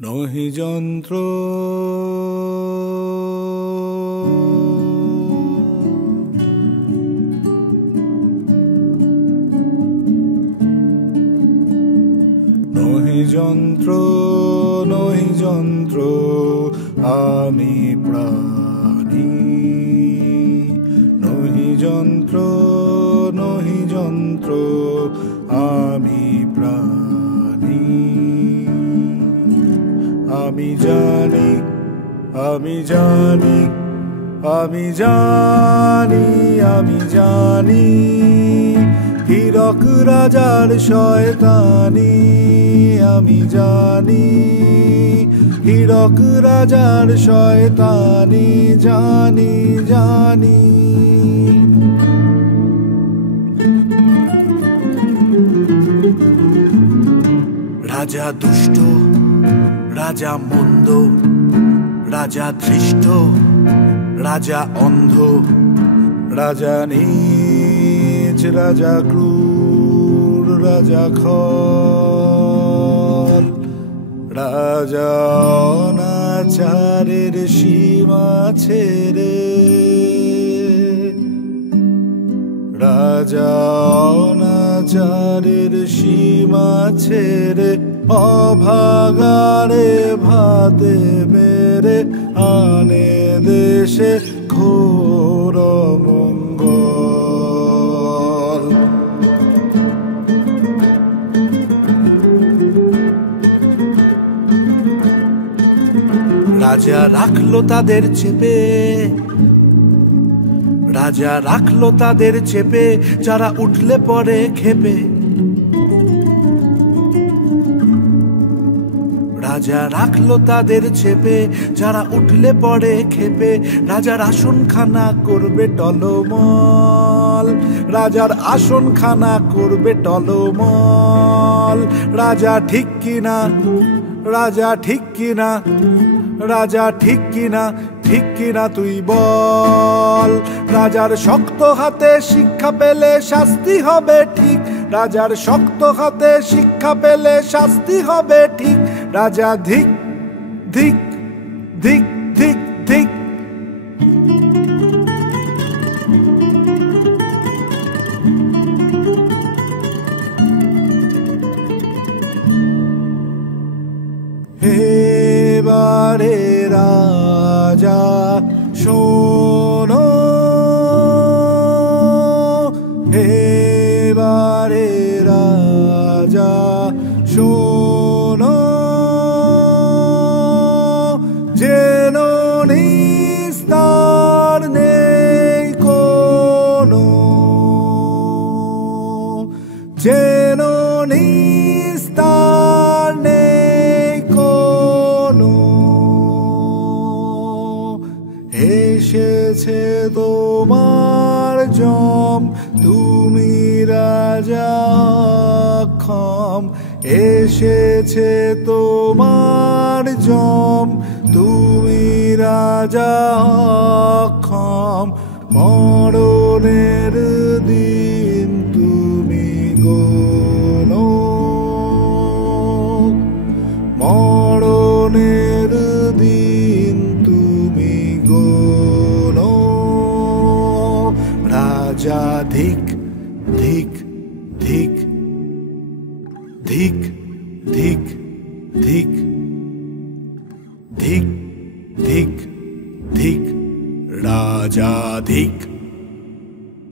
নহি যন্ত্র নহি যন্ত্র নহি যন্ত্র আমি প্রাণী নহি যন্ত্র নহি যন্ত্র আমি প্রাণী আমি জানি আমি জানি আমি জানি আমি জানি হীরক রাজার শয়তানি আমি জানি হীরক রাজার শয়তানি জানি জানি রাজা দুষ্ট রাজা মন্দ রাজা ধৃষ্ট রাজা অন্ধ রাজা নীচ রাজা ক্রূর রাজা খল রাজা অনাচারের সীমা ছেড়ে রাজা অনাচারের সীমা ছেড়ে অভাগারে ভাতে মেরে আনে দেশে ঘোর মঙ্গল রাজা রাখলো তাদের চেপে রাজা রাখলো তাদের চেপে যারা উঠলে পরে খেপে রাজা রাখলো তাদের চেপে যারা উঠলে পরে খেপে রাজার আসনখানা করবে টলমল রাজার আসনখানা করবে টলমল রাজা ঠিক কিনা রাজা ঠিক কিনা রাজা ঠিক কিনা ঠিক কিনা তুই বল রাজার শক্ত হাতে শিক্ষা পেলে শাস্তি হবে ঠিক রাজার শক্ত হাতে শিক্ষা পেলে শাস্তি হবে ঠিক রাজা ধিক ধিক ধিক ধিক ধিক এবারে রাজা শোনো এবারে রাজা শোনো যেন নিস্তার নেই কোনো যেন নিস্তার নেই কোনো এসেছে তোমার জম তুমি রাজা অক্ষম এসেছে তোমার জম তুমি রাজা অক্ষম মরণের দিন তুমি গোনো মরণের দিন তুমি গোনো রাজা ধিক ধিক ধিক ধিক ধিক ধিক ধিক ধিক ধিক রাজা ধিক।